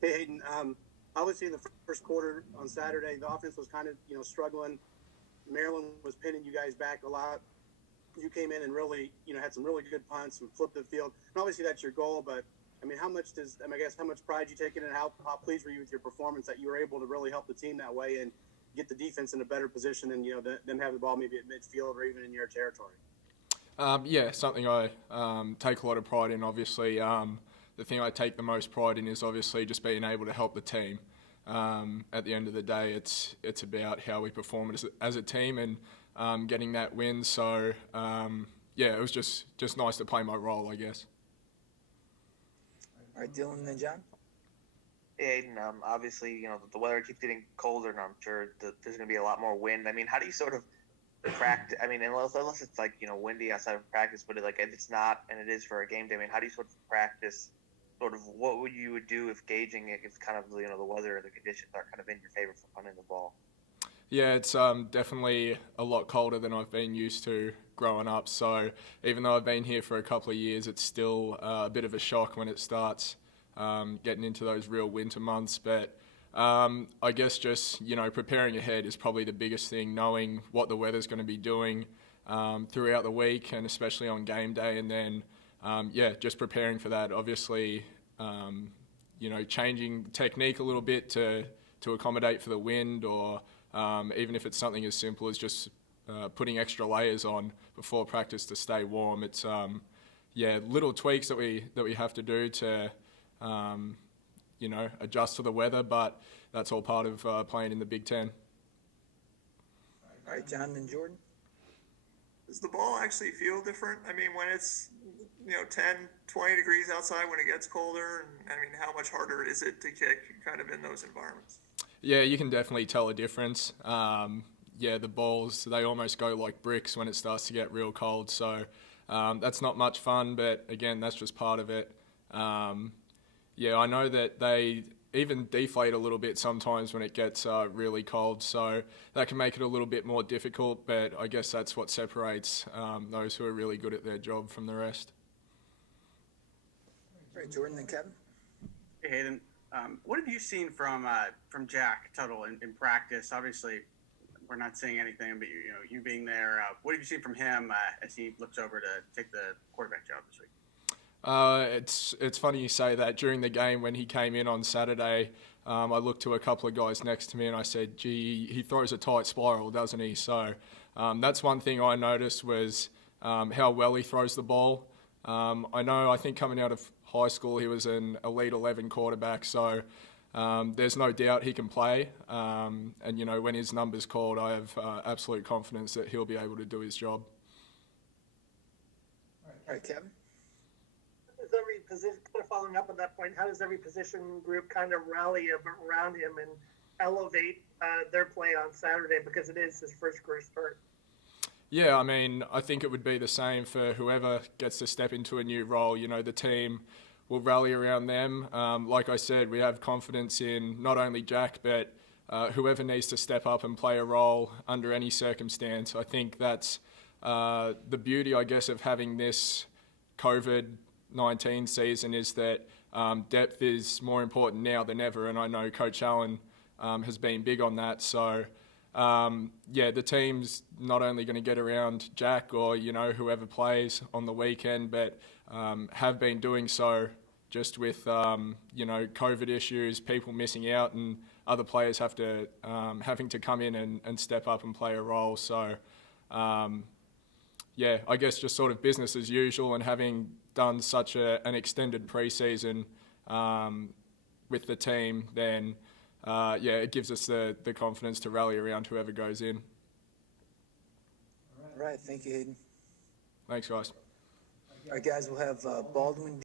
Hey, Hayden. Obviously, in the first quarter on Saturday, the offense was kind of struggling. Maryland was pinning you guys back a lot. You came in and really had some really good punts and flipped the field. And obviously, that's your goal. But I mean, I guess how much pride you take in it? How pleased were you with your performance that you were able to really help the team that way and get the defense in a better position than them have the ball maybe at midfield or even in your territory? Yeah, something I take a lot of pride in. Obviously, the thing I take the most pride in is obviously just being able to help the team. At the end of the day, it's about how we perform as a team and getting that win. So yeah, it was just nice to play my role, I guess. All right, Dylan and John. Hey, Aiden, obviously, the weather keeps getting colder, and I'm sure that there's going to be a lot more wind. I mean, how do you sort of practice? I mean, unless it's like windy outside of practice, but if it's not, and it is for a game day. I mean, how do you sort of practice? Sort of what you would do if gauging it if kind of the weather or the conditions are kind of in your favor for punting the ball? Yeah, it's definitely a lot colder than I've been used to growing up. So even though I've been here for a couple of years, it's still a bit of a shock when it starts getting into those real winter months. But I guess just preparing ahead is probably the biggest thing. Knowing what the weather's going to be doing throughout the week and especially on game day, and then just preparing for that. Obviously, changing technique a little bit to accommodate for the wind, or even if it's something as simple as just putting extra layers on before practice to stay warm. It's little tweaks that we have to do to adjust to the weather, but that's all part of playing in the Big Ten. All right, John and Jordan. Does the ball actually feel different? I mean, when it's 10, 20 degrees outside, when it gets colder, and I mean, how much harder is it to kick kind of in those environments? Yeah, you can definitely tell a difference. The balls, they almost go like bricks when it starts to get real cold. So that's not much fun, but again, that's just part of it. I know that they even deflate a little bit sometimes when it gets really cold. So that can make it a little bit more difficult, but I guess that's what separates those who are really good at their job from the rest. All right, Jordan and Kevin. Hey, Hayden. What have you seen from Jack Tuttle in practice? Obviously, we're not seeing anything, but you being there, what have you seen from him as he looks over to take the quarterback job this week? It's funny you say that. During the game when he came in on Saturday, I looked to a couple of guys next to me and I said, gee, he throws a tight spiral, doesn't he? So that's one thing I noticed was how well he throws the ball. I think coming out of high school, he was an Elite 11 quarterback, so there's no doubt he can play. And when his number's called, I have absolute confidence that he'll be able to do his job. All right, Kevin. Does every position, kind of following up on that point, how does every position group kind of rally around him and elevate their play on Saturday, because it is his first career start? Yeah, I mean, I think it would be the same for whoever gets to step into a new role. The team will rally around them. Like I said, we have confidence in not only Jack, but whoever needs to step up and play a role under any circumstance. I think that's the beauty, I guess, of having this COVID-19 season is that depth is more important now than ever, and I know Coach Allen has been big on that. So, the team's not only going to get around Jack or, whoever plays on the weekend, but have been doing so just with, COVID issues, people missing out, and other players having to come in and step up and play a role. So, I guess just sort of business as usual, and having done such an extended preseason with the team, then it gives us the confidence to rally around whoever goes in. All right, thank you, Hayden. Thanks, guys. All right, guys, we'll have Baldwin.